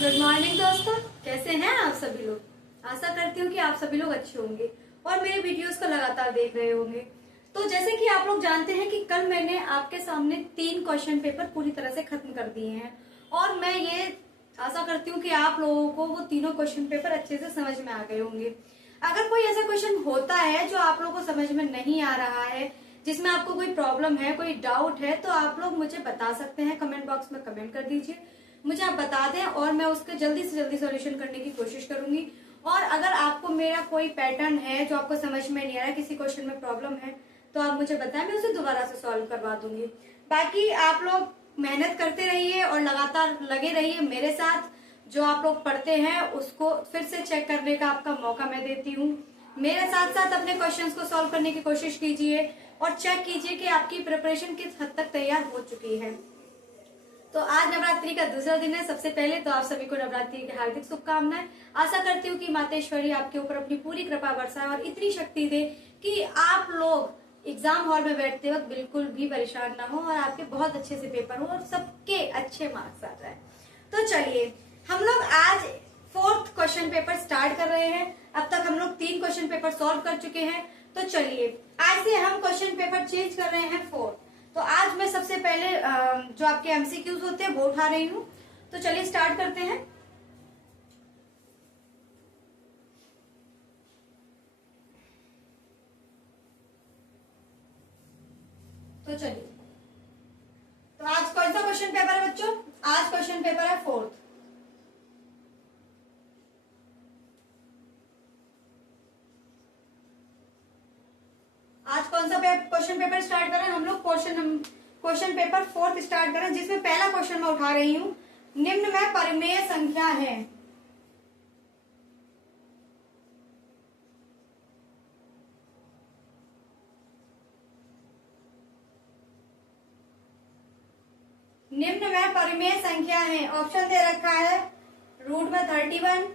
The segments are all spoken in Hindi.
गुड मॉर्निंग दोस्तों, कैसे हैं आप सभी लोग। आशा करती हूँ कि आप सभी लोग अच्छे होंगे और मेरे वीडियोस को लगातार देख रहे होंगे। तो जैसे कि आप लोग जानते हैं कि कल मैंने आपके सामने 3 क्वेश्चन पेपर पूरी तरह से खत्म कर दिए हैं और मैं ये आशा करती हूँ कि आप लोगों को वो तीनों क्वेश्चन पेपर अच्छे से समझ में आ गए होंगे। अगर कोई ऐसा क्वेश्चन होता है जो आप लोगों को समझ में नहीं आ रहा है, जिसमें आपको कोई प्रॉब्लम है, कोई डाउट है, तो आप लोग मुझे बता सकते हैं। कमेंट बॉक्स में कमेंट कर दीजिए, मुझे आप बता दें और मैं उसके जल्दी से जल्दी सॉल्यूशन करने की कोशिश करूंगी। और अगर आपको मेरा कोई पैटर्न है जो आपको समझ में नहीं आ रहा, किसी क्वेश्चन में प्रॉब्लम है, तो आप मुझे बताएं, मैं उसे दोबारा से सॉल्व करवा दूंगी। बाकी आप लोग मेहनत करते रहिए और लगातार लगे रहिए मेरे साथ। जो आप लोग पढ़ते हैं उसको फिर से चेक करने का आपका मौका मैं देती हूँ। मेरे साथ साथ अपने क्वेश्चंस को सॉल्व करने की कोशिश कीजिए और चेक कीजिए कि आपकी प्रिपरेशन किस हद तक तैयार हो चुकी है। तो आज नवरात्रि का दूसरा दिन है। सबसे पहले तो आप सभी को नवरात्रि की हार्दिक शुभकामनाएं। आशा करती हूँ कि मातेश्वरी आपके ऊपर अपनी पूरी कृपा बरसाए और इतनी शक्ति दे कि आप लोग एग्जाम हॉल में बैठते वक्त बिल्कुल भी परेशान ना हो और आपके बहुत अच्छे से पेपर हो और सबके अच्छे मार्क्स आ जाए। तो चलिए हम लोग आज 4th क्वेश्चन पेपर स्टार्ट कर रहे हैं। अब तक हम लोग 3 क्वेश्चन पेपर सॉल्व कर चुके हैं। तो चलिए आज से हम क्वेश्चन पेपर चेंज कर रहे हैं 4। तो आज मैं सबसे पहले जो आपके एमसीक्यूज होते हैं वो उठा रही हूँ। तो चलिए स्टार्ट करते हैं। तो चलिए, तो आज कौन सा क्वेश्चन पेपर है बच्चों? आज क्वेश्चन पेपर है 4th। आज कौन सा क्वेश्चन पेपर स्टार्ट कर रहे हैं हम लोग? क्वेश्चन पेपर 4th स्टार्ट कर रहे हैं, जिसमें पहला क्वेश्चन मैं उठा रही हूँ। निम्न में परिमेय संख्या है। निम्न में परिमेय संख्या है। ऑप्शन दे रखा है रूट में 31,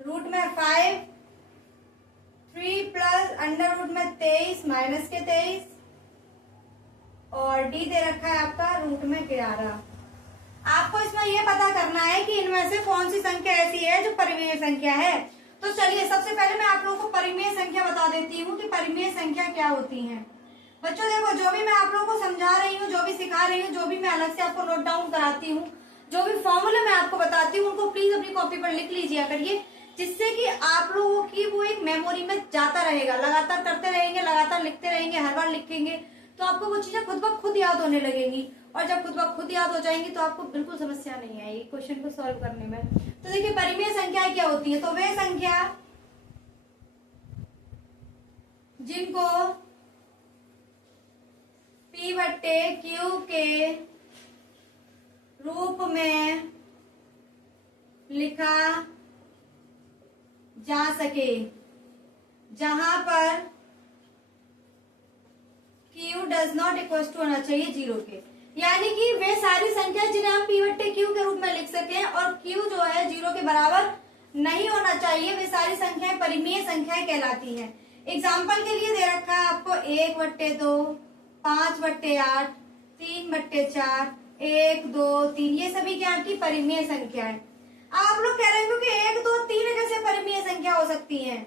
रूट में 5, 3 प्लस अंडर रूट में 23 माइनस के 23 और डी दे रखा है आपका रूट में 11। आपको इसमें यह पता करना है कि इनमें से कौन सी संख्या ऐसी है जो परिमेय संख्या है। तो चलिए सबसे पहले मैं आप लोगों को परिमेय संख्या बता देती हूँ कि परिमेय संख्या क्या होती है। बच्चों देखो, जो भी मैं आप लोगों को समझा रही हूँ, जो भी सिखा रही हूँ, जो भी मैं अलग से आपको नोट डाउन कराती हूँ, जो भी फॉर्मूला मैं आपको बताती हूँ, उनको प्लीज अपनी कॉपी पर लिख लीजिए करिए, जिससे कि आप लोगों की वो एक मेमोरी में जाता रहेगा। लगातार करते रहेंगे, लगातार लिखते रहेंगे, हर बार लिखेंगे तो आपको वो चीजें खुद ब खुद याद होने लगेंगी और जब खुद ब खुद याद हो जाएंगी तो आपको बिल्कुल समस्या नहीं आएगी क्वेश्चन को सॉल्व करने में। तो देखिए परिमेय संख्याएं क्या होती है। तो वे संख्या जिनको P/Q के रूप में लिखा जा सके, जहां पर Q does not equal to होना चाहिए 0 के। यानी कि वे सारी संख्या जिन्हें हम P/Q के रूप में लिख सकें और Q जो है 0 के बराबर नहीं होना चाहिए, वे सारी संख्याएं परिमेय संख्याएं कहलाती हैं। एग्जाम्पल के लिए दे रखा है आपको 1/2, 5/8, 3/4, 1, 2, 3, ये सभी क्या आपकी परिमेय संख्या है। आप लोग कह रहे हो कि 1, 2, 3 कैसे परिमेय संख्या हो सकती है?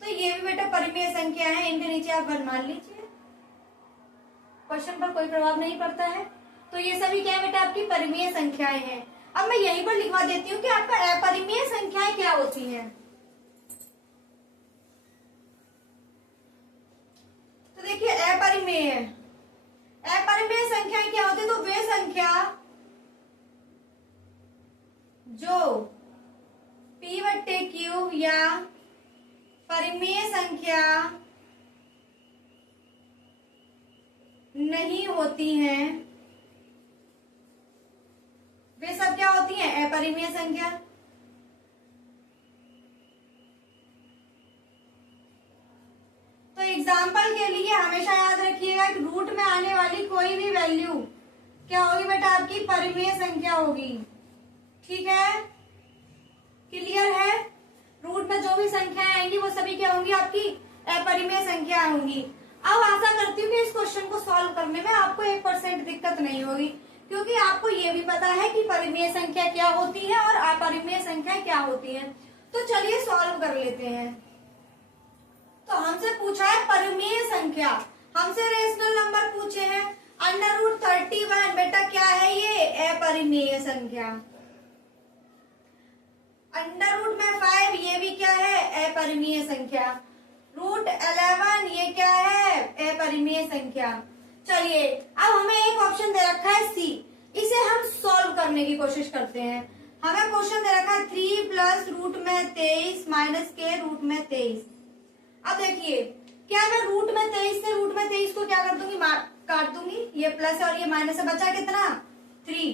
तो ये भी बेटा परिमेय संख्या है। इनके नीचे आप 1 मान लीजिए, क्वेश्चन पर कोई प्रभाव नहीं पड़ता है। तो ये सभी क्या है बेटा? आपकी परिमेय संख्याएं हैं। अब मैं यहीं पर लिखवा देती हूँ कि आपका अपरिमेय संख्याएं क्या होती हैं। तो देखिए अपरिमेय संख्याएं क्या होती है? तो वे संख्या जो P/Q या परिमेय संख्या नहीं होती हैं, वे सब क्या होती हैं? अपरिमेय संख्या। तो एग्जाम्पल के लिए हमेशा याद रखिएगा कि रूट में आने वाली कोई भी वैल्यू क्या होगी बेटा? आपकी परिमेय संख्या होगी। ठीक है, क्लियर है? रूट में जो भी संख्याएं आएंगी वो सभी क्या होंगी? आपकी अपरिमेय संख्या होंगी। अब आशा करती हूँ कि इस क्वेश्चन को सॉल्व करने में आपको 1% दिक्कत नहीं होगी, क्योंकि आपको ये भी पता है कि परिमेय संख्या क्या होती है और अपरिमेय संख्या क्या होती है। तो चलिए सॉल्व कर लेते हैं। तो हमसे पूछा है परिमेय संख्या, हमसे रेशनल नंबर पूछे हैं। √31 बेटा क्या है ये? अपरिमेय संख्या। √5 ये भी क्या है? अपरिमेय संख्या। √11 ये क्या है? अपरिमेय संख्या। चलिए अब हमें एक ऑप्शन दे रखा है सी, इसे हम सॉल्व करने की कोशिश करते हैं। हमें क्वेश्चन दे रखा है 3 प्लस रूट में 23 माइनस के रूट में 23। अब देखिए क्या मैं रूट में 23 से रूट में 23 को क्या कर दूंगी? काट दूंगी। ये प्लस और ये माइनस है, बचा कितना? 3।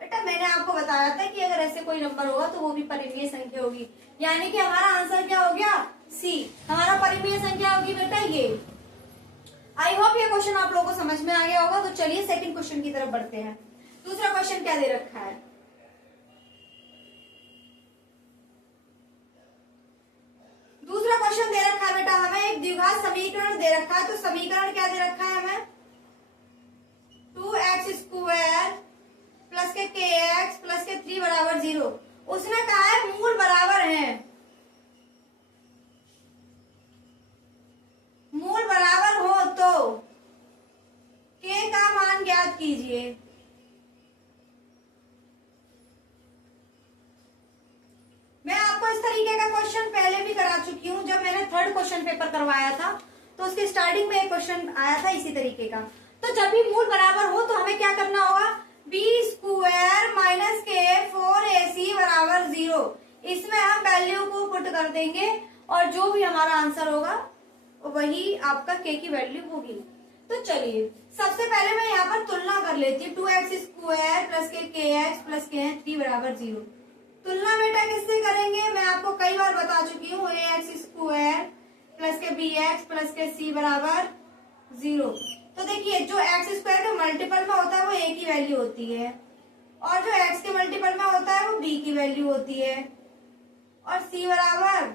बेटा मैंने आपको बताया था कि अगर ऐसे कोई नंबर होगा तो वो भी परिमेय संख्या होगी, यानी कि हमारा आंसर क्या हो गया? सी। हमारा परिमेय संख्या होगी बेटा ये। आई होप ये क्वेश्चन आप लोगों को समझ में आ गया होगा। तो चलिए सेकंड क्वेश्चन की तरफ बढ़ते हैं। दूसरा क्वेश्चन क्या दे रखा है? दूसरा क्वेश्चन दे रखा है बेटा हमें एक द्विघात समीकरण दे रखा है। तो समीकरण क्या दे रखा है हमें? 2x² प्लस के kx प्लस के 3 बराबर 0। उसने कहा है मूल बराबर है, मूल बराबर हो तो k का मान ज्ञात कीजिए। मैं आपको इस तरीके का क्वेश्चन पहले भी करा चुकी हूँ। जब मैंने थर्ड क्वेश्चन पेपर करवाया था तो उसके स्टार्टिंग में एक क्वेश्चन आया था इसी तरीके का। तो जब भी मूल बराबर हो तो हमें क्या करना होगा? b² माइनस के 4ac बराबर 0। इसमें हम वैल्यू को पुट कर देंगे और जो भी हमारा आंसर होगा वही आपका k की वैल्यू होगी। तो चलिए सबसे पहले मैं यहाँ पर तुलना कर लेती हूँ। 2x² प्लस के kx प्लस के 3 बराबर 0। तुलना बेटा किससे करेंगे? मैं आपको कई बार बता चुकी हूँ। ax² प्लस के bx प्लस के c बराबर 0। तो देखिए जो x² के मल्टीपल में होता है वो a की वैल्यू होती है और जो x के मल्टीपल में होता है वो b की वैल्यू होती है और c बराबर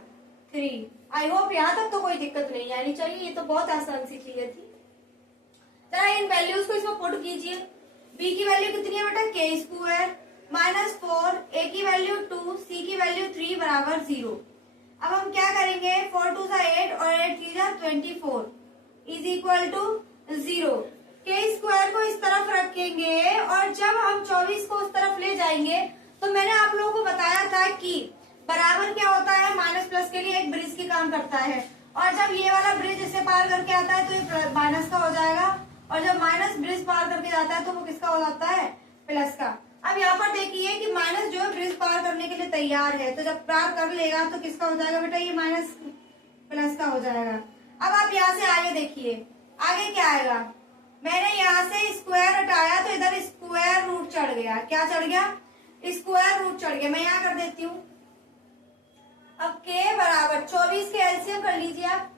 3। आई होप यहाँ तक तो कोई दिक्कत नहीं आनी चाहिए। ये तो बहुत आसान सी चीजें थी। जरा इन वैल्यूज को इसमें पुट कीजिए। b की वैल्यू कितनी है बेटा? k² माइनस 4, a की वैल्यू 2, c की वैल्यू 3 बराबर 0। अब हम क्या करेंगे? 4 2 8 और 8 3 24 इज इक्वल टू 0। k² को इस तरफ रखेंगे और जब हम 24 को उस तरफ ले जाएंगे तो मैंने आप लोगों को बताया था कि बराबर क्या होता है? माइनस प्लस के लिए एक ब्रिज की काम करता है और जब ये वाला ब्रिज इससे पार करके आता है तो ये माइनस का हो जाएगा और जब माइनस ब्रिज पार करके जाता है तो वो किसका हो जाता है? प्लस का। अब यहाँ पर देखिए कि माइनस जो है ब्रिज पार करने के लिए तैयार है, तो जब पार कर लेगा तो किसका हो जाएगा बेटा? ये माइनस प्लस का हो जाएगा। अब आप यहाँ से आगे देखिए, आगे क्या आएगा? मैंने यहाँ से स्क्वायर हटाया तो इधर स्क्वायर रूट चढ़ गया। क्या चढ़ गया? स्क्वायर रूट चढ़ गया। मैं यहाँ कर देती हूँ। अब k बराबर 24 के एलसीएम कर लीजिए आप।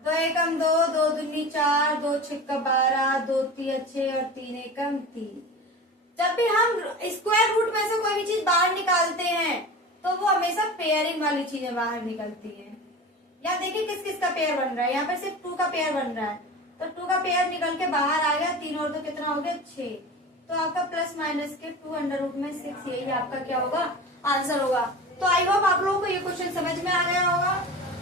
2 एकम 2, 2 दूनी 4, 2 छक्का 12, 2 तिया 6 और 3 एकम 3। जब भी हम स्क्वायर रूट में से कोई भी चीज बाहर निकालते हैं तो वो हमेशा पेयरिंग वाली चीजें बाहर निकलती हैं। यहाँ देखिए किस किस का पेयर बन रहा है। यहाँ पे सिर्फ 2 का पेयर बन रहा है तो 2 का पेयर निकल के बाहर आ गया। 3 और 2 कितना हो गया? 6। तो आपका प्लस माइनस के 2√6 यही आपका क्या होगा? आंसर होगा। तो आई होप आप लोगों को ये क्वेश्चन समझ में आ गया होगा।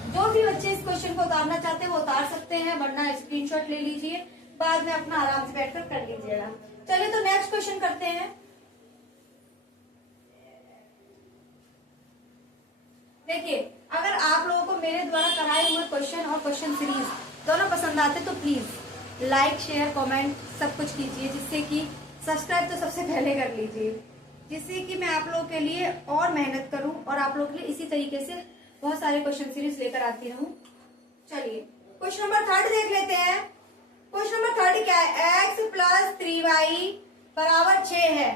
जो भी बच्चे इस क्वेश्चन को उतारना चाहते हैं वो उतार सकते हैं, वरना स्क्रीनशॉट ले लीजिए, बाद में अपना आराम से बैठकर कर लीजिएगा। चलिए तो नेक्स्ट क्वेश्चन करते हैं। देखिए अगर आप लोगों को मेरे द्वारा कराए हुए क्वेश्चन और क्वेश्चन सीरीज दोनों पसंद आते तो प्लीज लाइक शेयर कमेंट सब कुछ कीजिए, जिससे कि सब्सक्राइब तो सबसे पहले कर लीजिए, जिससे कि मैं आप लोगों के लिए और मेहनत करूं और आप लोगों के लिए इसी तरीके से बहुत सारे क्वेश्चन सीरीज लेकर आती रहूं। चलिए क्वेश्चन नंबर 3 देख लेते हैं। क्वेश्चन नंबर 3 क्या है? x प्लस 3y बराबर 6 है,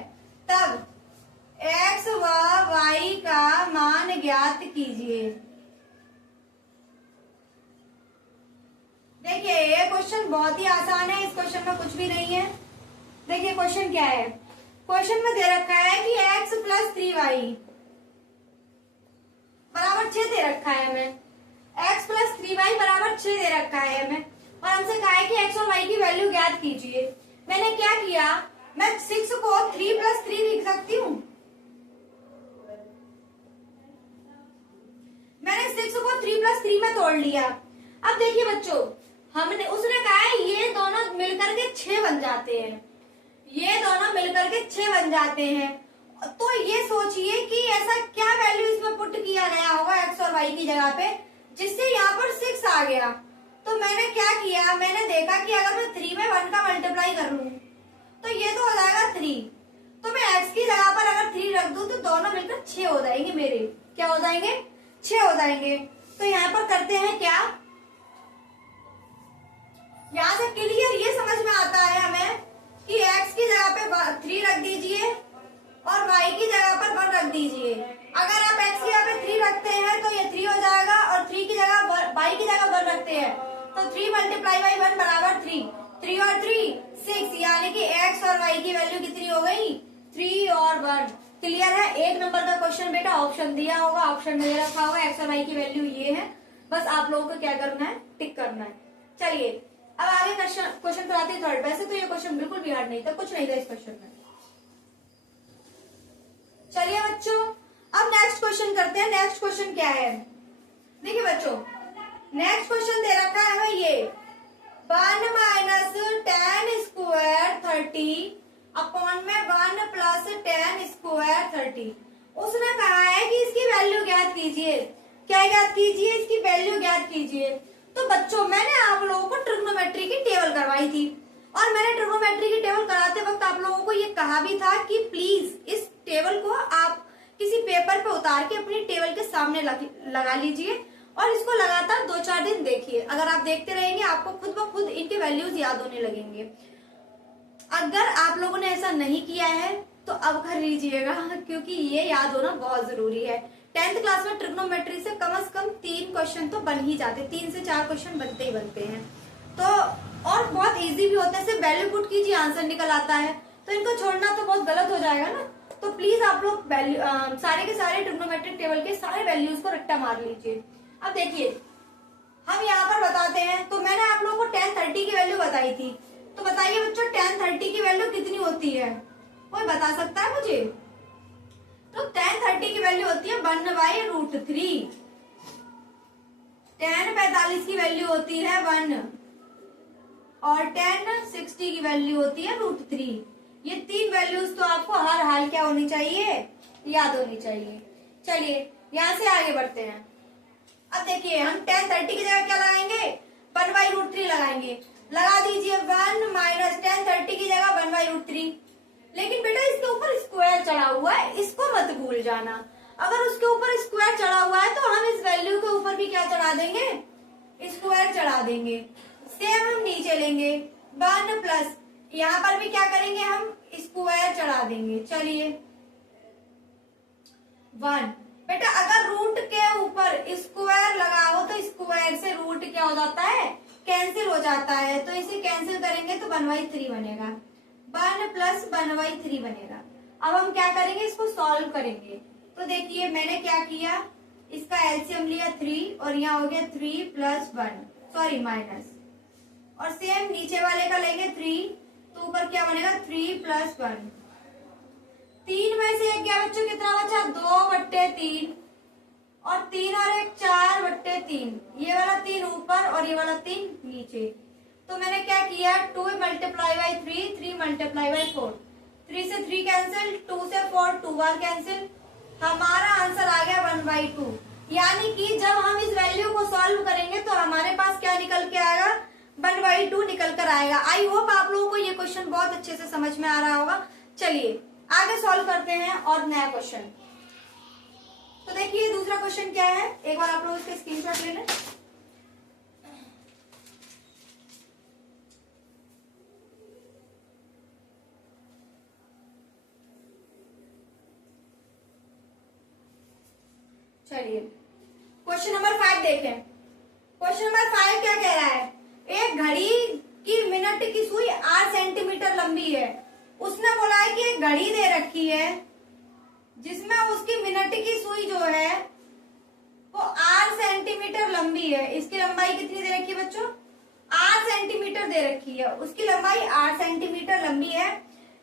तब x व y का मान ज्ञात कीजिए। देखिए ये क्वेश्चन बहुत ही आसान है, इस क्वेश्चन में कुछ भी नहीं है। देखिए क्वेश्चन क्या है? क्वेश्चन में दे रखा है कि x प्लस 3y बराबर 6 दे रखा है हमें। x प्लस 3y बराबर 6 दे रखा है हमें और हमसे कहा है कि x और y की वैल्यू ज्ञात कीजिए। मैंने क्या किया, मैं 6 को 3+3 लिख सकती हूँ। मैंने 6 को 3+3 में तोड़ लिया। अब देखिए बच्चों, उसने कहा है ये दोनों मिलकर के 6 बन जाते हैं, ये दोनों मिलकर के 6 बन जाते हैं। तो ये सोचिए कि ऐसा क्या वैल्यू इसमें पुट किया गया होगा x और y की जगह पे, जिससे यहाँ पर 6 आ गया। तो मैंने क्या किया, मैंने देखा कि अगर मैं 3 में 1 का मल्टीप्लाई कर लूं तो ये तो हो जाएगा 3। तो मैं x की जगह पर अगर 3 रख दूं तो दोनों मिलकर 6 हो जाएंगे मेरे। क्या हो जाएंगे? 6 हो जाएंगे। तो यहाँ पर करते हैं क्या, यहाँ से क्लियर ये समझ में आता है हमें कि x की जगह पे 3 रख दीजिए और y की जगह पर 1 रख दीजिए। अगर आप x की जगह पे 3 रखते हैं तो ये 3 हो जाएगा, और 3 की जगह y की जगह 1 रखते हैं तो 3 मल्टीप्लाई बाई 1 बराबर 3। 3 और 3 6, यानी कि x और y की वैल्यू कितनी हो गई? 3 और 1। क्लियर है? 1 नंबर का क्वेश्चन बेटा ऑप्शन दिया होगा, ऑप्शन में रखा होगा x और y की वैल्यू ये है। बस आप लोगों को क्या करना है, टिक करना है। चलिए अब आगे क्वेश्चन कराते हैं थर्ड। वैसे तो ये क्वेश्चन बिल्कुल भी हार्ड नहीं था, कुछ नहीं था इस क्वेश्चन में। चलिए बच्चों अब नेक्स्ट क्वेश्चन करते हैं। नेक्स्ट क्वेश्चन क्या है, देखिए बच्चों, नेक्स्ट क्वेश्चन दे रखा है हमें ये 1 माइनस 10 स्क्वायर 30 अपॉन में 1 प्लस 10 स्क्वायर 30। उसने कहा है कि इसकी वैल्यू ज्ञात कीजिए। क्या ज्ञात कीजिए? इसकी वैल्यू ज्ञात कीजिए। तो बच्चों मैंने आप लोगों को ट्रिग्नोमेट्री की टेबल करवाई थी, और मैंने ट्रिग्नोमेट्री की टेबल कराते वक्त आप लोगों को ये कहा भी था कि प्लीज इस टेबल को आप किसी पेपर पे उतार के अपनी टेबल के सामने लगा लीजिए और इसको लगातार 2-4 दिन देखिए। अगर आप देखते रहेंगे आपको खुद ब खुद इनके वैल्यूज याद होने लगेंगे। अगर आप लोगों ने ऐसा नहीं किया है तो अब कर लीजिएगा, क्योंकि ये याद होना बहुत जरूरी है। 10th क्लास में ट्रिग्नोमेट्री से कम 3 क्वेश्चन तो बन ही जाते, 3 से 4 क्वेश्चन बनते ही बनते हैं। तो और बहुत इजी भी होता है, सिर्फ वैल्यू पुट कीजिए आंसर निकल आता है। तो इनको छोड़ना तो बहुत गलत हो जाएगा ना। तो प्लीज आप लोग सारे के सारे ट्रिग्नोमेट्रिक टेबल के सारे वैल्यूज को रट्टा मार लीजिए। अब देखिए हम यहाँ पर बताते हैं, तो मैंने आप लोगों को 10-30 की वैल्यू बताई थी। तो बताइए बच्चों 10-30 की वैल्यू कितनी होती है? कोई बता सकता है मुझे? तो 10-30 की वैल्यू होती है 1/√3। 10-45 की वैल्यू होती है 1, और 10-60 की वैल्यू होती है √3। ये 3 वैल्यूज तो आपको हर हाल क्या होनी चाहिए, याद होनी चाहिए। चलिए यहाँ से आगे बढ़ते हैं। अब देखिए हम 10-30 की जगह क्या लगाएंगे, 1/√3 लगाएंगे। लगा दीजिए 1 माइनस 10-30 की जगह 1/√3। लेकिन बेटा इसके ऊपर स्क्वायर चढ़ा हुआ है, इसको मत भूल जाना। अगर उसके ऊपर स्क्वायर चढ़ा हुआ है तो हम इस वैल्यू के ऊपर भी क्या चढ़ा देंगे, स्क्वायर चढ़ा देंगे। सेम हम नीचे लेंगे 1 प्लस, यहाँ पर भी क्या करेंगे, हम स्क्वायर चढ़ा देंगे। चलिए 1। बेटा अगर रूट के ऊपर स्क्वायर लगाओ तो स्क्वायर से रूट क्या हो जाता है, कैंसिल हो जाता है। तो इसे कैंसिल करेंगे तो 1/3 बनेगा, 1 प्लस 1/3 बनेगा। अब हम क्या करेंगे, इसको सॉल्व करेंगे। तो देखिए मैंने क्या किया, इसका एलसीएम लिया 3 और यहाँ हो गया 3 प्लस 1, सॉरी माइनस, और सेम नीचे वाले का लेंगे 3, तो ऊपर क्या बनेगा 3 प्लस 1। 3 में से क्या बच्चों कितना बचा, 2/3, और 3 और 1 4/3। ये वाला 3 ऊपर और ये वाला 3 नीचे। तो मैंने क्या किया, 2 मल्टीप्लाई बाई 3, 3 मल्टीप्लाई बाई 4, 3 से 3 कैंसिल, 2 से 4 2 बार कैंसिल। हमारा आंसर आ गया 1/2। यानी कि जब हम इस वैल्यू को सॉल्व करेंगे तो हमारे पास क्या निकल के आएगा, 1/2 निकल कर आएगा। आई होप आप लोगों को ये क्वेश्चन बहुत अच्छे से समझ में आ रहा होगा। चलिए आगे सॉल्व करते हैं और नया क्वेश्चन। तो देखिए दूसरा क्वेश्चन क्या है, एक बार आप लोग इसके स्क्रीनशॉट ले लें। चलिए क्वेश्चन नंबर 5 देखें। क्वेश्चन नंबर 5 क्या कह रहा है, एक घड़ी की मिनट की सुई 8 सेंटीमीटर लंबी है। उसने बोला है कि एक घड़ी दे रखी है जिसमें उसकी मिनट की सुई जो है वो 8 सेंटीमीटर लंबी है। इसकी लंबाई कितनी दे रखी है बच्चों, 8 सेंटीमीटर दे रखी है, उसकी लंबाई 8 सेंटीमीटर लंबी है।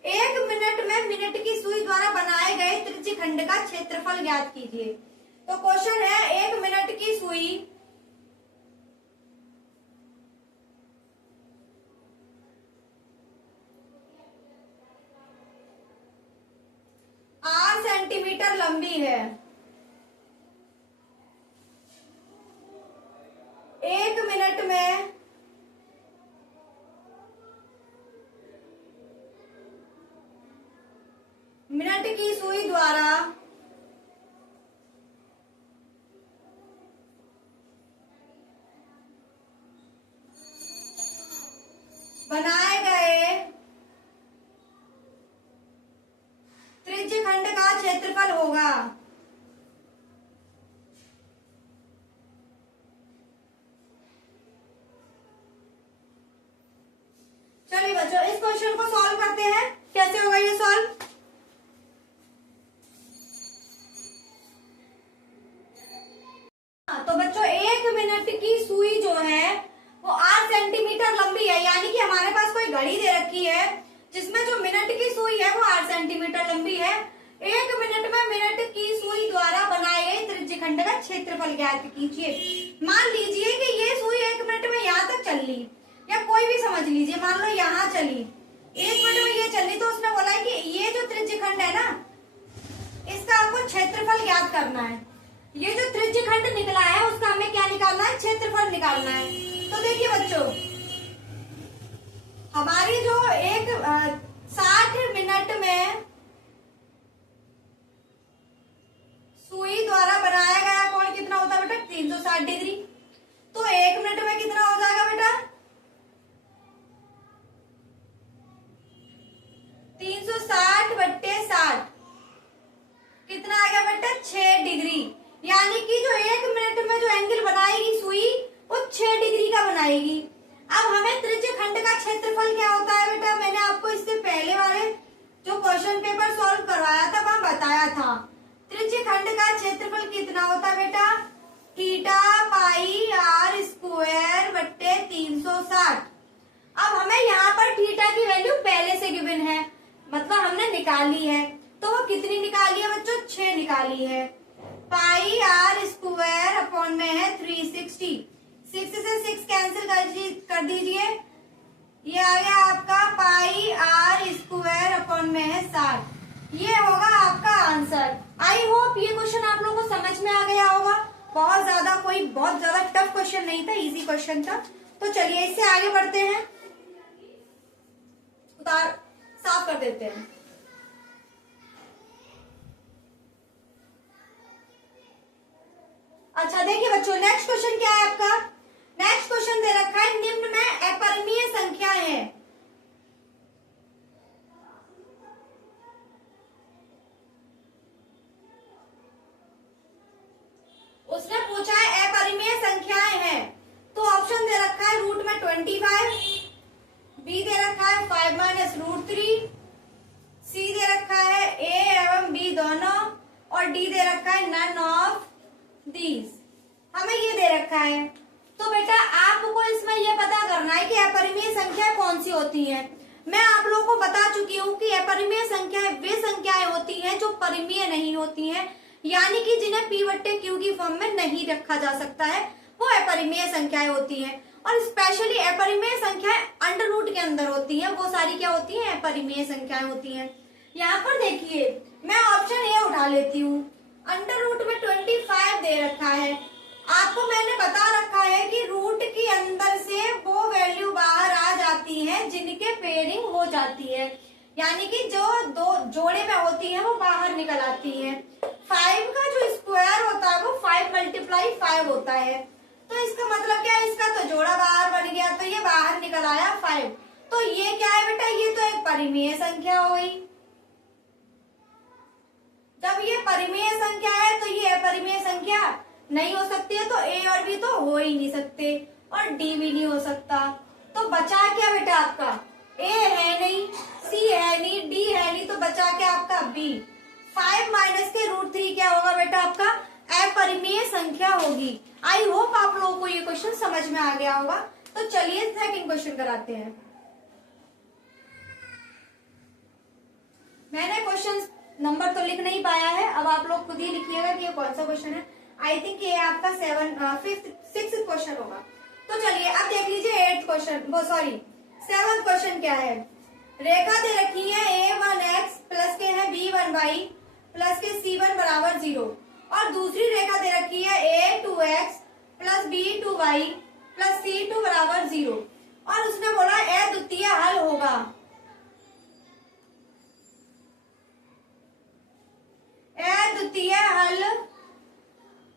1 मिनट में मिनट की सुई द्वारा बनाए गए त्रिज्यखंड का क्षेत्रफल ज्ञात कीजिए। तो क्वेश्चन है 1 मिनट की सुई 8 सेंटीमीटर लंबी है। 1 मिनट में मिनट की सुई द्वारा बनाए गए त्रिज्यखंड का क्षेत्रफल होगा। चलिए बच्चों इस क्वेश्चन को सॉल्व करते हैं। कैसे होगा ये सॉल्व? तो बच्चों 1 मिनट की सुई जो है वो 8 सेंटीमीटर लंबी है, यानी कि हमारे पास कोई घड़ी दे रखी है जिसमें जो मिनट की सुई है वो 8 सेंटीमीटर लंबी है। 1 मिनट में मिनट की सुई द्वारा बनाए गए त्रिज्यखंड का क्षेत्रफल ज्ञात कीजिए। मान लीजिए कि ये सुई 1 मिनट में यहाँ तक चल ली, या कोई भी समझ लीजिए, मान लो यहाँ चली, 1 मिनट में ये चली, तो उसने बोला है कि ये जो त्रिज्यखंड है ना इसका आपको क्षेत्रफल ज्ञात करना है। ये जो त्रिज्यखंड निकला है उसका हमें क्या निकालना है? क्षेत्रफल निकालना है। तो देखिए बच्चों हमारी जो 60 मिनट में सुई द्वारा बनाया गया कोण कितना होता है बेटा? 360 डिग्री। तो 1 मिनट में कितना हो जाएगा बेटा? 360/60 कितना आ गया बेटा? 6 डिग्री। यानी कि जो 1 मिनट में जो एंगल बनाएगी सुई वो 6 डिग्री का बनाएगी। अब हमें त्रिज्यखंड का क्षेत्रफल क्या होता है बेटा? मैंने आपको इससे पहले वाले जो क्वेश्चन पेपर सॉल्व करवाया था वहां बताया था। त्रिज्यखंड का क्षेत्रफल कितना होता है बेटा? थीटा पाई आर स्क्वायर बट्टे 360। अब हमें यहाँ पर थीटा की वैल्यू पहले से गिवन है, मतलब हमने निकाली है। तो वो कितनी निकाली है बच्चों? 6 निकाली है। पाई आर स्क्वायर अपॉन में है 360। 6 से 6 कैंसिल कर दीजिए, ये आ गया आपका पाई आर स्क्वायर अपॉन में है 60। ये होगा आपका आंसर। आई होप ये क्वेश्चन आप लोगों को समझ में आ गया होगा। बहुत ज्यादा टफ क्वेश्चन नहीं था, इजी क्वेश्चन था। तो चलिए इससे आगे बढ़ते हैं, साफ कर देते हैं। अच्छा देखिए बच्चों नेक्स्ट क्वेश्चन क्या है आपका? नेक्स्ट क्वेश्चन दे रखा है निम्न में अपरिमेय संख्याएं हैं। उसने पूछा है अपरिमेय संख्याएं हैं, तो ऑप्शन दे रखा है रूट में 25, बी दे रखा है 5 - √3, सी दे रखा है ए एवं बी दोनों, और डी दे रखा है नन ऑफ दीज। हमें ये दे रखा है। तो बेटा आपको इसमें ये पता करना है कि अपरिमेय संख्या कौन सी होती है। मैं आप लोगों को बता चुकी हूँ कि अपरिमेय संख्याएं वे संख्याएं होती हैं जो परिमेय नहीं होती हैं, यानी कि जिन्हें p/q की फॉर्म में नहीं रखा जा सकता है, वो अपरिमेय संख्याएं होती हैं। और स्पेशली अपरिमेय संख्याएं अंडर रूट के अंदर होती हैं, वो सारी क्या होती हैं? अपरिमेय संख्याएं होती हैं। यहाँ पर देखिए मैं ऑप्शन ए उठा लेती हूँ। अंडर रूट में 25 दे रखा है, आपको मैंने बता रखा है कि रूट के अंदर से वो वैल्यू बाहर आ जाती है जिनके पेयरिंग हो जाती है, यानी कि जो दो जोड़े में होती है वो बाहर निकल आती है। 5 का जो स्क्वायर होता है वो 5 × 5 होता है। तो इसका मतलब क्या है? इसका तो जोड़ा बाहर बन गया, तो ये बाहर निकल आया 5। तो ये क्या है बेटा? ये तो एक परिमेय संख्या हो गई। जब ये परिमेय संख्या है तो ये अपरिमेय संख्या नहीं हो सकती है, तो ए और बी तो हो ही नहीं सकते, और डी भी नहीं हो सकता। तो बचा क्या बेटा आपका? ए है नहीं, सी है नहीं, डी है नहीं, तो बचा क्या आपका? बी। 5 - के √3 क्या होगा बेटा आपका? अपरिमेय संख्या होगी। आई होप आप लोगों को ये क्वेश्चन समझ में आ गया होगा। तो चलिए सेकंड क्वेश्चन कराते हैं। मैंने क्वेश्चन नंबर तो लिख नहीं पाया है, अब आप लोग खुद ही लिखिएगा कि ये कौन सा क्वेश्चन है। आई थिंक ये आपका 6th क्वेश्चन होगा। तो चलिए अब देख लीजिए 8th क्वेश्चन, वो सॉरी 7th क्वेश्चन क्या है। रेखा दे रखी है a1x प्लस के है b1y प्लस के c1 बराबर 0 और दूसरी रेखा दे रखी है a2x plus b2y plus c2 बराबर 0 और उसने बोला अद्वितीय हल होगा। अद्वितीय हल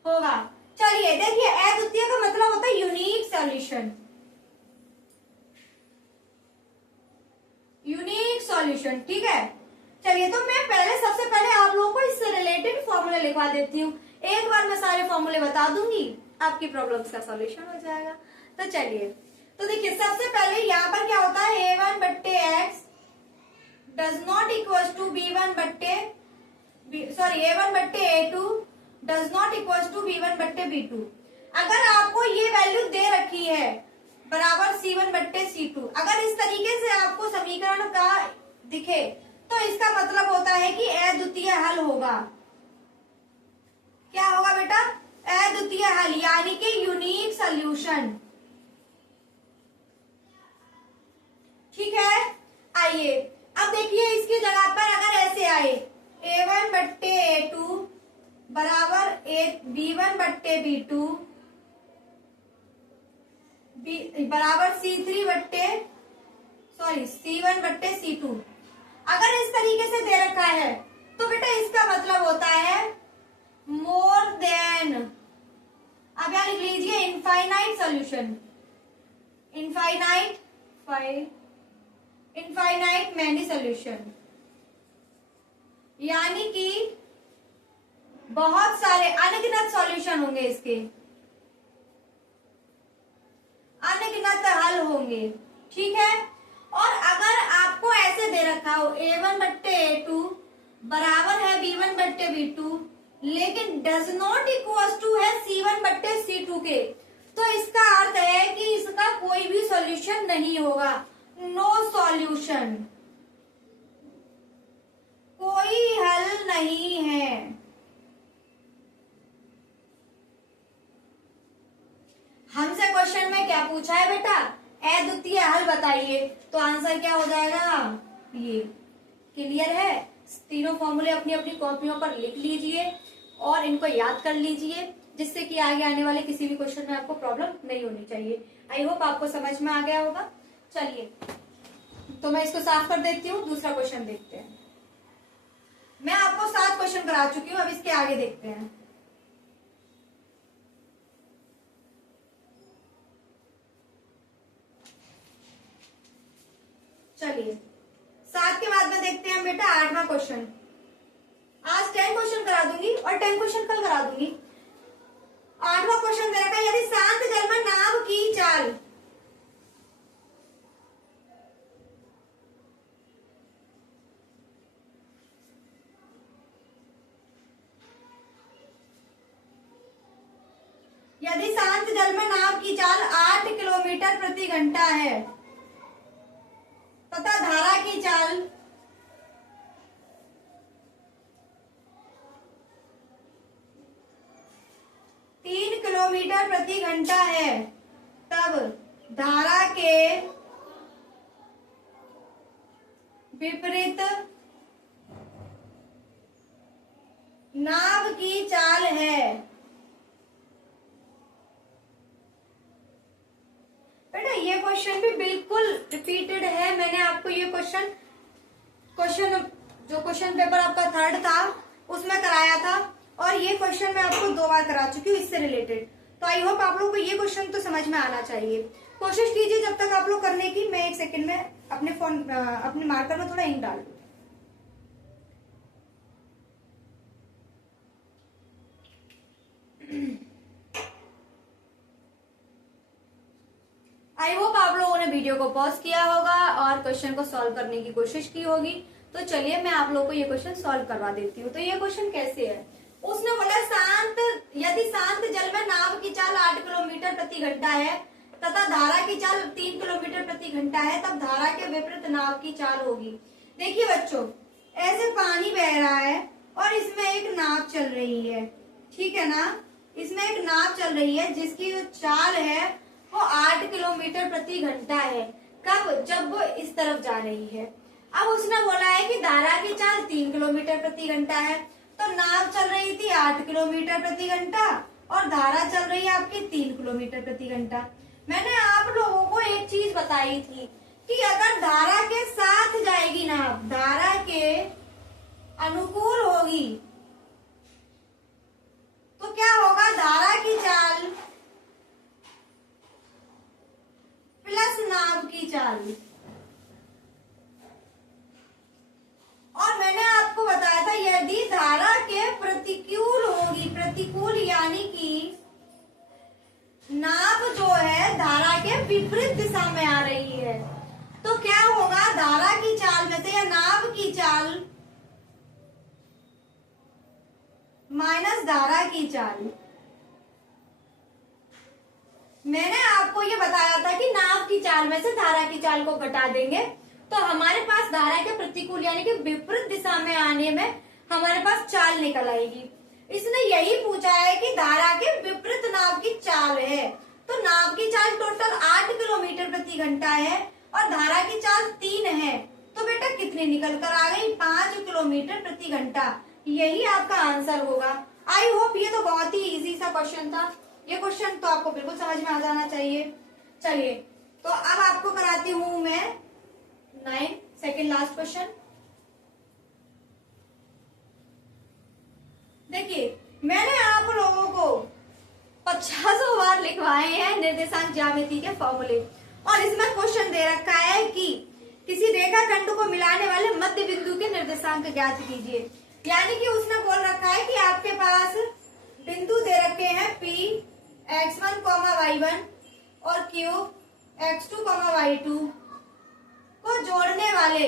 होगा। चलिए देखिए, अद्वितीय का मतलब होता है यूनिक सॉल्यूशन। यूनिक सॉल्यूशन, ठीक है। चलिए तो मैं सबसे पहले आप लोगों को इससे रिलेटेड फॉर्मूले लिखवा देती हूँ। एक बार मैं सारे फॉर्मूले बता दूंगी, आपकी प्रॉब्लम्स का सॉल्यूशन हो जाएगा। तो चलिए, तो देखिए सबसे पहले यहाँ पर क्या होता है, a1 बट्टे x does not equal to b1 बट्टे a1 बट्टे a2 does not equal to b1 बट्टे b2। अगर आपको ये वैल्यू दे रखी है बराबर c1 बट्टे c2, अगर इस तरीके से आपको समीकरण का दिखे तो इसका मतलब होता है कि अद्वितीय हल होगा। क्या होगा बेटा, अद्वितीय हल यानी कि यूनिक सॉल्यूशन, ठीक है। आइए अब देखिए इसकी जगह पर अगर ऐसे आए a1 बट्टे a2 बराबर b1 बट्टे b2 बराबर c1 बट्टे c2, अगर इस तरीके से दे रखा है तो बेटा इसका मतलब होता है मोर देन, अब यहां लिख लीजिए infinite solution, infinite many solution, यानी कि बहुत सारे अनगिनत सॉल्यूशन होंगे, इसके अनगिनत हल होंगे, ठीक है। और अगर आपको ऐसे दे रखा हो a1 बट्टे a2 बराबर है b1 बट्टे b2 लेकिन डज नॉट इक्वल टू है c1 बट्टे c2 के, तो इसका अर्थ है कि इसका कोई भी सॉल्यूशन नहीं होगा, नो सॉल्यूशन, कोई हल नहीं है। हमसे क्वेश्चन में क्या पूछा है बेटा, अद्वितीय हल बताइए, तो आंसर क्या हो जाएगा, ये क्लियर है। तीनों फॉर्मूले अपनी अपनी कॉपियों पर लिख लीजिए और इनको याद कर लीजिए, जिससे कि आगे आने वाले किसी भी क्वेश्चन में आपको प्रॉब्लम नहीं होनी चाहिए। आई होप आपको समझ में आ गया होगा। चलिए तो मैं इसको साफ कर देती हूँ, दूसरा क्वेश्चन देखते हैं। मैं आपको 7 क्वेश्चन करा चुकी हूँ, अब इसके आगे देखते हैं। चलिए 7 के बाद में देखते हैं हम बेटा 8वां क्वेश्चन। आज 10 क्वेश्चन करा दूंगी और 10 क्वेश्चन कल करा दूंगी। 8वां क्वेश्चन दे रखा है, यदि शांत जल में नाव की चाल यदि शांत जल में नाव की चाल 8 किलोमीटर प्रति घंटा है तथा धारा की चाल 3 किलोमीटर प्रति घंटा है, तब धारा के विपरीत नाव की चाल है। बेटा ये क्वेश्चन भी बिल्कुल रिपीटेड है, मैंने आपको ये क्वेश्चन जो क्वेश्चन पेपर आपका 3rd था उसमें कराया था और ये क्वेश्चन मैं आपको 2 बार करा चुकी हूँ इससे रिलेटेड। तो आई होप आप लोगों को ये क्वेश्चन तो समझ में आना चाहिए। कोशिश कीजिए जब तक आप लोग करने की, मैं 1 सेकंड में अपने मार्कर में थोड़ा इंक डाल दूँ। आई होप आप लोगों ने वीडियो को पॉज किया होगा और क्वेश्चन को सॉल्व करने की कोशिश की होगी। तो चलिए मैं आप लोगों को ये क्वेश्चन सॉल्व करवा देती हूँ। तो ये क्वेश्चन कैसे है, उसने बोला यदि शांत जल में नाव की चाल 8 किलोमीटर प्रति घंटा है तथा धारा की चाल 3 किलोमीटर प्रति घंटा है, तब धारा के विपरीत नाव की चाल होगी। देखिए बच्चों, ऐसे पानी बह रहा है और इसमें एक नाव चल रही है, ठीक है ना। इसमें एक नाव चल रही है जिसकी जो चाल है वो 8 किलोमीटर प्रति घंटा है। कब? जब वो इस तरफ जा रही है। अब उसने बोला है कि धारा की चाल 3 किलोमीटर प्रति घंटा है, तो नाव चल रही थी 8 किलोमीटर प्रति घंटा और धारा चल रही है आपकी 3 किलोमीटर प्रति घंटा। मैंने आप लोगों को एक चीज बताई थी कि अगर धारा के साथ जाएगी नाव, धारा के अनुकूल होगी, तो क्या होगा? धारा की चाल प्लस नाव की चाल। और मैंने आपको बताया था यदि धारा के प्रतिकूल होगी, प्रतिकूल यानी कि नाव जो है धारा के विपरीत दिशा में आ रही है, तो क्या होगा? धारा की चाल में से या नाव की चाल माइनस धारा की चाल। मैंने आपको ये बताया था कि नाव की चाल में से धारा की चाल को घटा देंगे तो हमारे पास धारा के प्रतिकूल यानी कि विपरीत दिशा में आने में हमारे पास चाल निकल आएगी। इसने यही पूछा है कि धारा के विपरीत नाव की चाल है, तो नाव की चाल टोटल 8 किलोमीटर प्रति घंटा है और धारा की चाल 3 है, तो बेटा कितनी निकल कर आ गई? 5 किलोमीटर प्रति घंटा। यही आपका आंसर होगा। आई होप ये तो बहुत ही इजी सा क्वेश्चन था। ये क्वेश्चन तो आपको बिल्कुल समझ में आ जाना चाहिए। चलिए, तो अब आपको कराती हूं मैं 9 सेकेंड लास्ट क्वेश्चन। देखिए, मैंने आप लोगों को 50 बार लिखवाए हैं निर्देशांक ज्यामिति के फॉर्मूले और इसमें क्वेश्चन दे रखा है कि किसी रेखाखंड को मिलाने वाले मध्य बिंदु के निर्देशांक ज्ञात कीजिए। यानी कि उसने बोल रखा है कि आपके पास बिंदु दे रखे हैं P x1, y1 और Q x2, y2 को जोड़ने वाले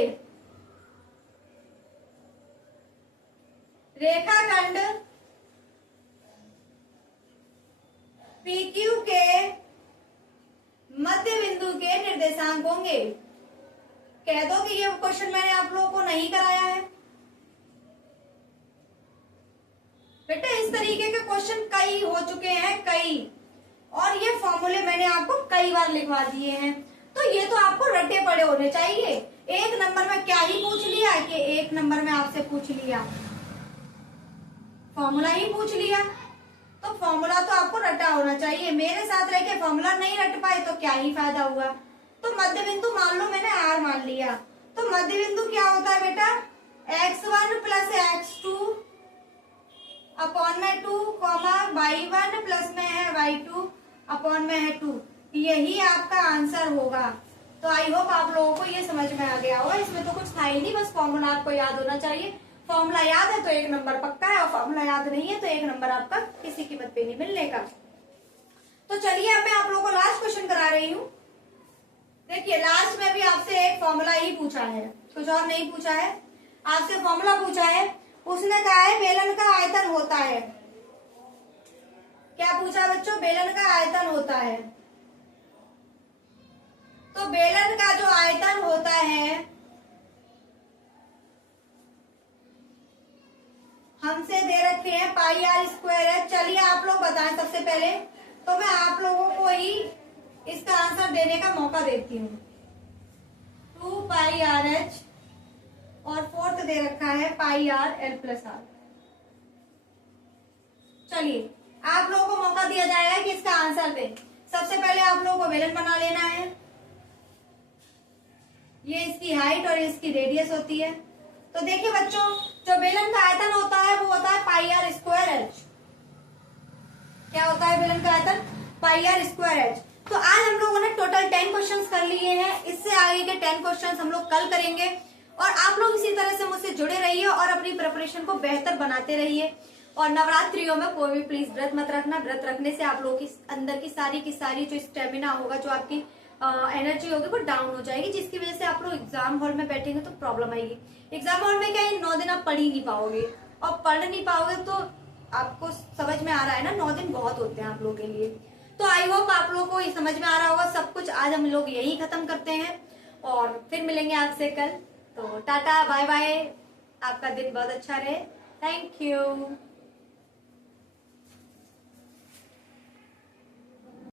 रेखाखंड PQ के मध्य बिंदु के निर्देशांक होंगे। कह दो कि ये क्वेश्चन मैंने आप लोगों को नहीं कराया है। बेटा इस तरीके के क्वेश्चन कई हो चुके हैं, कई, और ये फॉर्मूले मैंने आपको कई बार लिखवा दिए हैं, तो ये तो आपको रटे पड़े होने चाहिए। एक नंबर में क्या ही पूछ लिया कि एक नंबर में आपसे पूछ लिया फॉर्मूला ही पूछ लिया, तो फॉर्मूला तो आपको रटा होना चाहिए। मेरे साथ रह के फॉर्मूला नहीं रट पाए तो क्या ही फायदा हुआ। तो मध्य बिंदु मान लो मैंने R मान लिया, तो मध्य बिंदु क्या होता है बेटा? x1 प्लस x2 अपॉन में 2, y1 प्लस में है y2 अपॉन में है 2। यही आपका आंसर होगा। तो आई होप आप लोगों को ये समझ में आ गया होगा। इसमें तो कुछ था ही नहीं, बस फॉर्मूला आपको याद होना चाहिए। फॉर्मूला याद है तो 1 नंबर पक्का है, और फॉर्मूला याद नहीं है तो 1 नंबर आपका किसी कीमत पे नहीं मिलने का। तो चलिए अब मैं आप लोगों को लास्ट क्वेश्चन करा रही हूँ। देखिए, लास्ट में भी आपसे एक फॉर्मूला ही पूछा है, कुछ और नहीं पूछा है। आपसे फॉर्मूला पूछा है, उसने कहा है बेलन का आयतन होता है। क्या पूछा बच्चों? बेलन का आयतन होता है। तो बेलन का जो आयतन होता है हमसे दे रखे हैं पाई आर स्क्वायर है। चलिए आप लोग बताएं सबसे पहले, तो मैं आप लोगों को ही इसका आंसर देने का मौका देती हूँ। 2 पाई आर एच और फोर्थ दे रखा है पाई आर एल प्लस आर। चलिए आप लोगों को मौका दिया जाएगा कि इसका आंसर दें। सबसे पहले आप लोगों को बेलन बना लेना है। ये इसकी हाइट और इसकी रेडियस होती है। तो देखिए बच्चों, जो बेलन का आयतन होता है वो होता है पाई आर स्क्वायर एच। क्या होता है बेलन का आयतन? पाई आर स्क्वायर एच। तो आज हम लोगों ने टोटल 10 क्वेश्चंस कर लिए हैं। इससे आगे के 10 क्वेश्चंस हम लोग कल करेंगे। और आप लोग इसी तरह से मुझसे जुड़े रहिए और अपनी प्रिपरेशन को बेहतर बनाते रहिए। और नवरात्रियों में कोई भी प्लीज व्रत मत रखना। व्रत रखने से आप लोगों की अंदर की सारी जो स्टेमिना होगा, जो आपकी एनर्जी होगी, वो डाउन हो जाएगी, जिसकी वजह से आप लोग एग्जाम हॉल में बैठेंगे तो प्रॉब्लम आएगी। एग्जाम हॉल में क्या है, 9 दिन आप पढ़ ही नहीं पाओगे, और पढ़ नहीं पाओगे तो आपको समझ में आ रहा है ना, 9 दिन बहुत होते हैं आप लोगों के लिए। तो आई होप आप लोगों को ये समझ में आ रहा होगा सब कुछ। आज हम लोग यही खत्म करते हैं और फिर मिलेंगे आपसे कल। तो टाटा बाय बाय, आपका दिन बहुत अच्छा रहे। Thank you.